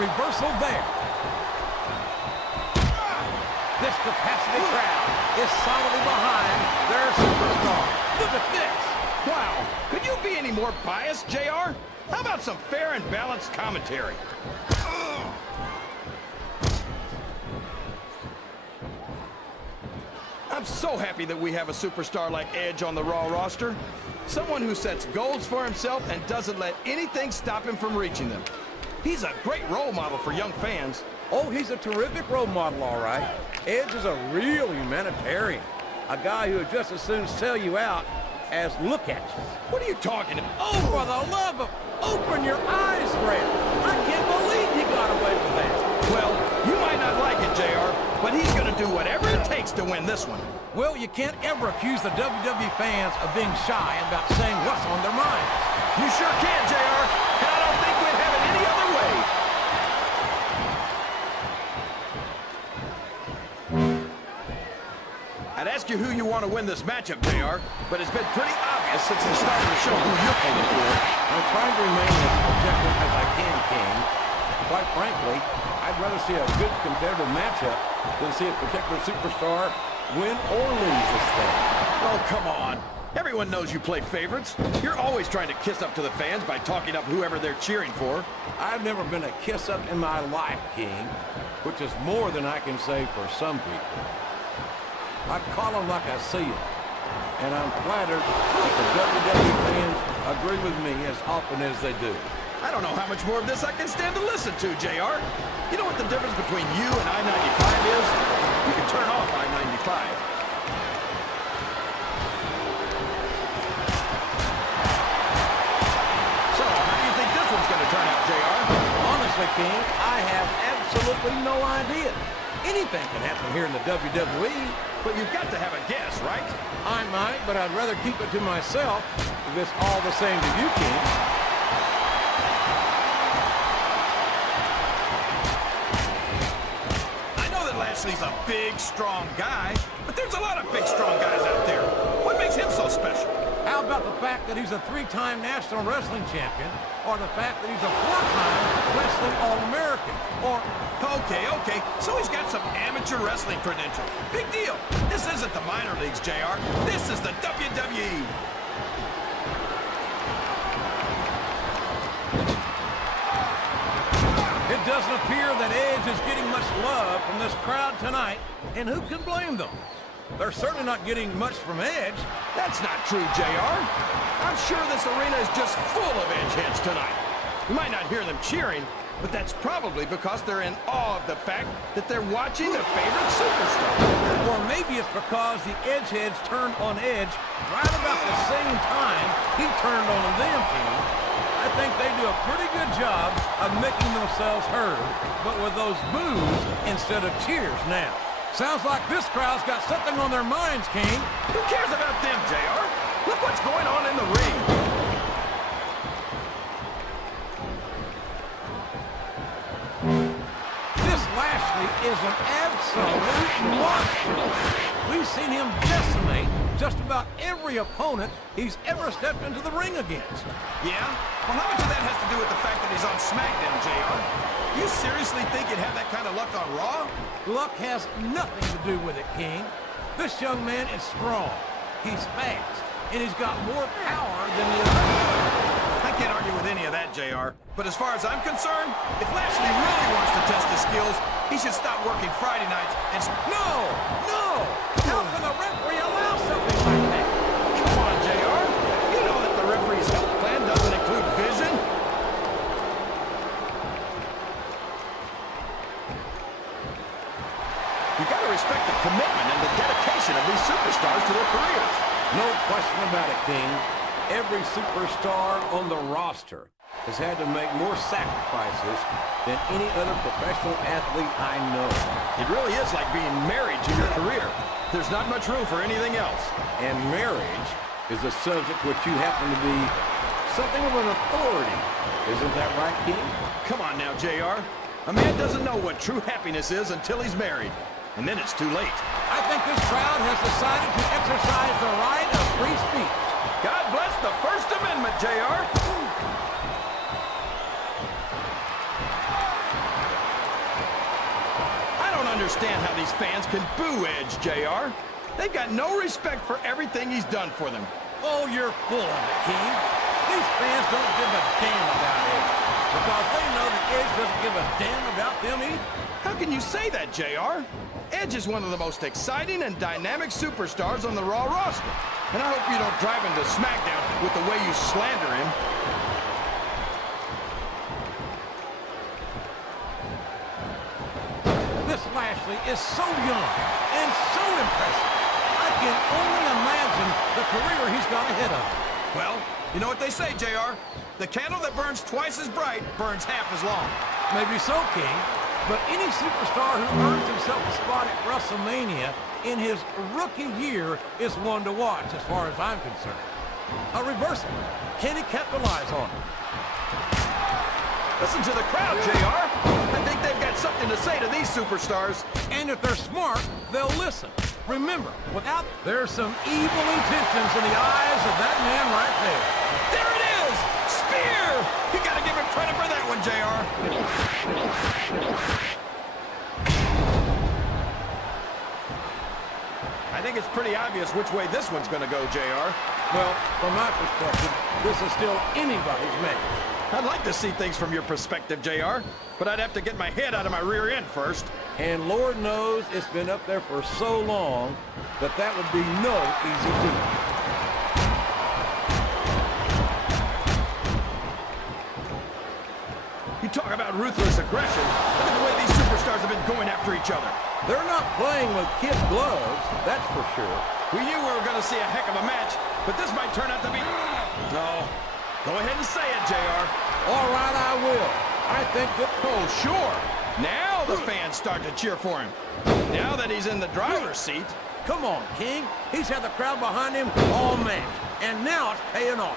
reversal there. This capacity crowd is solidly behind their superstar. Look at this. Wow, could you be any more biased, JR? How about some fair and balanced commentary? I'm so happy that we have a superstar like Edge on the Raw roster. Someone who sets goals for himself and doesn't let anything stop him from reaching them. He's a great role model for young fans. Oh, he's a terrific role model, all right. Edge is a real humanitarian. A guy who would just as soon sell you out as look at you. What are you talking about? Oh, for the love of... Open your eyes, Fred. I can't believe he got away with that. Well, you might not like it, JR, but he's going to do whatever it takes to win this one. Well, you can't ever accuse the WWE fans of being shy about saying what's on their minds. You sure can, JR, and I don't think we'd have it any other way. I'd ask you who you want to win this matchup, JR, but it's been pretty obvious since the start of the show who you're pulling for. I'm trying to remain as objective as I can, King. Quite frankly, I'd rather see a good competitive matchup than see a particular superstar win or lose this thing. Oh, come on. Everyone knows you play favorites. You're always trying to kiss up to the fans by talking up whoever they're cheering for. I've never been a kiss-up in my life, King, which is more than I can say for some people. I call them like I see them, and I'm flattered that the WWE fans agree with me as often as they do. I don't know how much more of this I can stand to listen to, JR. You know what the difference between you and I-95 is? You can turn off I-95. So, how do you think this one's going to turn out, JR? Honestly, King, I have absolutely no idea. Anything can happen here in the WWE. But you've got to have a guess, right? I might, but I'd rather keep it to myself if it's all the same to you, King. I know that Lashley's a big, strong guy, but there's a lot of big, strong guys out there. What makes him so special? How about the fact that he's a 3-time National Wrestling Champion, or the fact that he's a 4-time Wrestling All-American, or... Okay, so he's got some amateur wrestling credentials. Big deal. This isn't the minor leagues, JR. This is the WWE. It doesn't appear that Edge is getting much love from this crowd tonight, and who can blame them? They're certainly not getting much from Edge. That's not true, JR. I'm sure this arena is just full of Edge heads tonight. You might not hear them cheering, but that's probably because they're in awe of the fact that they're watching their favorite superstar. Or maybe it's because the Edge heads turned on Edge right about the same time he turned on them, King. I think they do a pretty good job of making themselves heard, but with those boos instead of cheers now. Sounds like this crowd's got something on their minds, King. Who cares about them, JR? Look what's going on in the ring. Is an absolute monster. We've seen him decimate just about every opponent he's ever stepped into the ring against. Yeah? Well, how much of that has to do with the fact that he's on SmackDown, JR? You seriously think he'd have that kind of luck on Raw? Luck has nothing to do with it, King. This young man is strong, he's fast, and he's got more power than the other. I can't argue with any of that, JR. But as far as I'm concerned, if Lashley really wants to test his skills, he should stop working Friday nights and... No! How can the referee allow something like that? Come on, JR. You know that the referee's health plan doesn't include vision. You gotta respect the commitment and the dedication of these superstars to their careers. No question about it, King. Every superstar on the roster has had to make more sacrifices than any other professional athlete I know. It really is like being married to your career. There's not much room for anything else. And marriage is a subject which you happen to be something of an authority. Isn't that right, King? Come on now, JR. A man doesn't know what true happiness is until he's married. And then it's too late. I think this crowd has decided to exercise the right of free speech. God bless the First Amendment, JR. understand how these fans can boo Edge, JR. They've got no respect for everything he's done for them. Oh, you're full of it, King. These fans don't give a damn about Edge because they know that Edge doesn't give a damn about them either. How can you say that, JR? Edge is one of the most exciting and dynamic superstars on the Raw roster. And I hope you don't drive him to SmackDown with the way you slander him. This Lashley is so young and so impressive. I can only imagine the career he's got ahead of him. Well, you know what they say, JR? The candle that burns twice as bright burns half as long. Maybe so, King. But any superstar who earns himself a spot at WrestleMania in his rookie year is one to watch, as far as I'm concerned. A reversal. Can he capitalize on it? Listen to the crowd, JR. I think they've got something to say to these superstars. And if they're smart, they'll listen. Remember, there's some evil intentions in the eyes of that man right there. There it is! Spear! You gotta give him credit for that one, JR. I think it's pretty obvious which way this one's gonna go, JR. Well, from my perspective, this is still anybody's match. I'd like to see things from your perspective, JR, but I'd have to get my head out of my rear end first. And Lord knows it's been up there for so long that that would be no easy feat. You talk about ruthless aggression. Look at the way these superstars have been going after each other. They're not playing with kid gloves, that's for sure. We knew we were going to see a heck of a match, but this might turn out to be... No. Go ahead and say it, JR. All right, I will. I think that... Oh, sure. Now the fans start to cheer for him. Now that he's in the driver's seat. Come on, King. He's had the crowd behind him all match, and now it's paying off.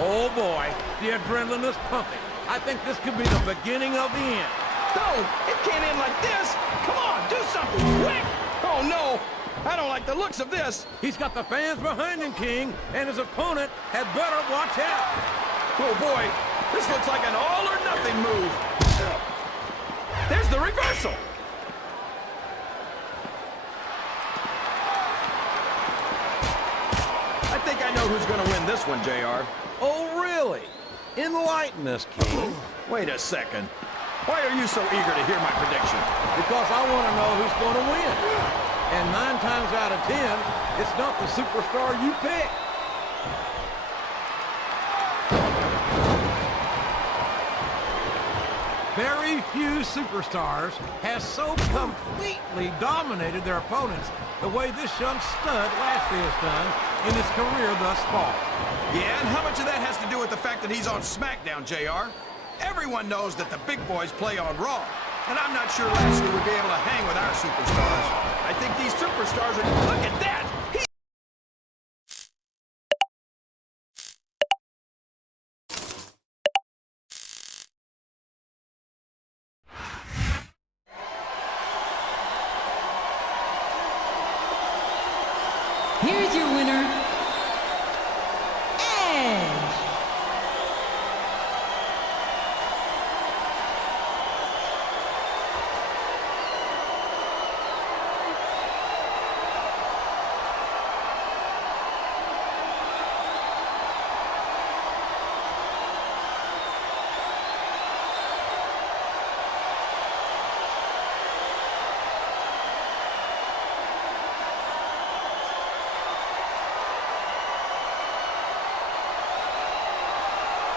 Oh, boy. The adrenaline is pumping. I think this could be the beginning of the end. No, it can't end like this. Come on, do something quick. Oh, no. I don't like the looks of this. He's got the fans behind him, King, and his opponent had better watch out. Oh, boy. This looks like an all-or-nothing move. There's the reversal. I think I know who's going to win this one, JR. Oh, really? Enlighten us, King. Wait a second. Why are you so eager to hear my prediction? Because I want to know who's going to win. And 9 times out of 10, it's not the superstar you pick. Very few superstars have so completely dominated their opponents the way this young stud Lashley has done in his career thus far. Yeah, and how much of that has to do with the fact that he's on SmackDown, JR? Everyone knows that the big boys play on Raw, and I'm not sure Lashley would be able to hang with our superstars. I think these superstars are... Look at that!